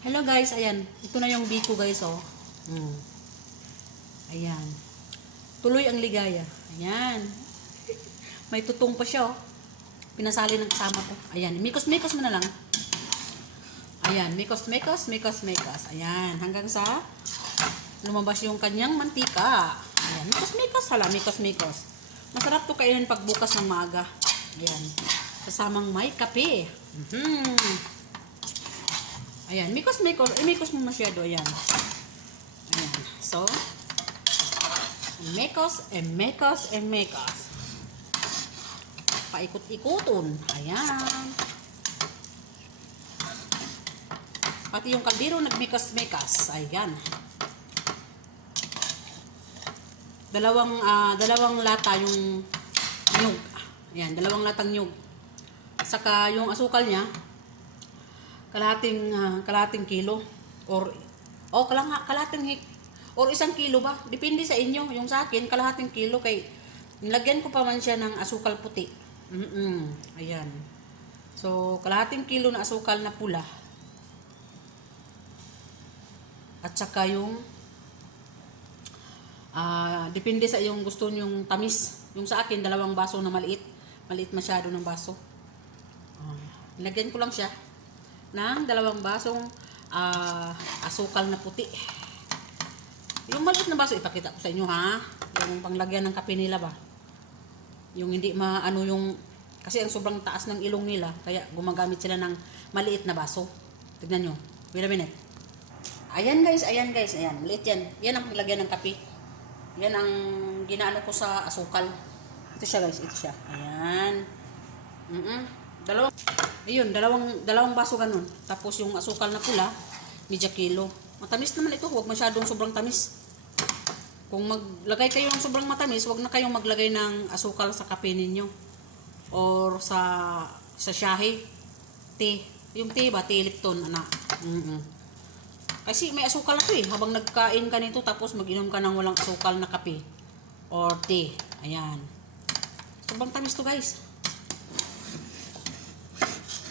Hello guys, ayan. Ito na yung biko guys, oh. Ayan. Tuloy ang ligaya. Ayan. May tutong pa siya, oh. Pinasali ng kasama ko. Ayan. Mikos-mikos mo na lang. Ayan. Mikos-mikos, mikos-mikos. Ayan. Hanggang sa lumabas yung kanyang mantika. Ayan. Mikos-mikos. Hala, mikos-mikos. Masarap to kainin pagbukas ng maaga. Ayan. Kasamang may kape. Ayan, mikos-mikos. Imikos mo masyado. Ayan. Ayan. So, mekos. Paikot-ikuton. Ayan. Pati yung kaldero nagmekos-mekas. Ayan. Dalawang lata yung nyug. Ayan, dalawang latang nyug. Saka yung asukal niya, kalahating kilo or isang kilo ba, depende sa inyo. Yung sa akin kalahating kilo, kay nilagyan ko pa man siya ng asukal puti. Ayan, so kalahating kilo na asukal na pula, at saka yung depende sa yung gusto nyong tamis. Yung sa akin dalawang baso na maliit masyado ng baso. Nilagyan ko lang siya ng dalawang basong asukal na puti. Yung maliit na baso, ipakita ko sa inyo ha. Yung panglagyan ng kape nila ba. Yung hindi maano yung, kasi ang sobrang taas ng ilong nila, kaya gumagamit sila ng maliit na baso. Tignan nyo. Wait a minute. Ayan guys. Ayan. Maliit yan. Yan ang panglagyan ng kape. Yan ang ginaano ko sa asukal. Ito siya guys. Ito siya. Ayan. Dalawang baso ganun. Tapos yung asukal na pula, media kilo. Matamis naman ito, huwag masyadong sobrang tamis. Kung maglagay kayo ng sobrang matamis, huwag na kayong maglagay ng asukal sa kape ninyo. Or sa shahi, tea. Yung tea ba, tea Lipton, anak. Kasi may asukal na ito eh. Habang nagkain ka nito, tapos mag-inom ka ng walang asukal na kape. Or tea. Ayan. Sobrang tamis to guys.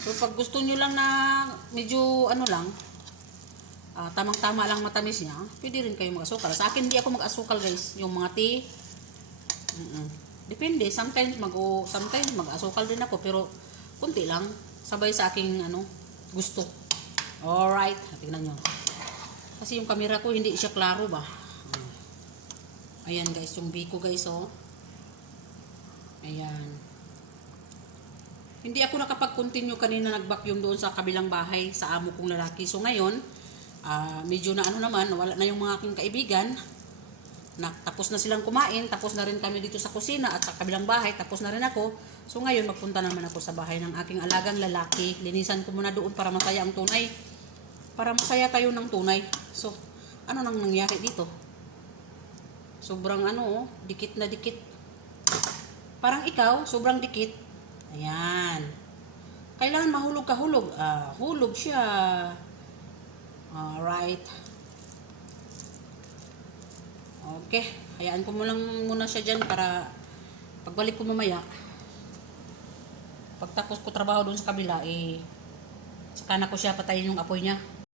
So pag gusto nyo lang na medyo tamang-tama lang matamis niya, pwede rin kayo mag-asukal. Sa akin hindi ako mag-asukal guys. Yung mga tea, depende. Sometimes mag-asukal din ako, pero kunti lang. Sabay sa aking gusto. Alright, tingnan nyo. Kasi yung camera ko hindi siya klaro ba. Ayan guys, yung biko guys, oh. Ayan. Hindi ako nakapag-continue kanina, nag-vacuum doon sa kabilang bahay sa amo kong lalaki. So ngayon, medyo na wala na yung mga aking kaibigan. Tapos na silang kumain, tapos na rin kami dito sa kusina at sa kabilang bahay, tapos na rin ako. So ngayon, magpunta naman ako sa bahay ng aking alagang lalaki. Linisan ko muna doon para masaya ang tunay. Para masaya tayo ng tunay. So, ano nang nangyari dito? Sobrang dikit na dikit. Parang ikaw, sobrang dikit. Ayan. Kailangan mahulog ka hulog. Hulog siya. Alright. Okay. Hayaan ko muna siya dyan para pagbalik ko mamaya. Pagtapos ko trabaho doon sa kabila, saka na ko siya patayin yung apoy niya.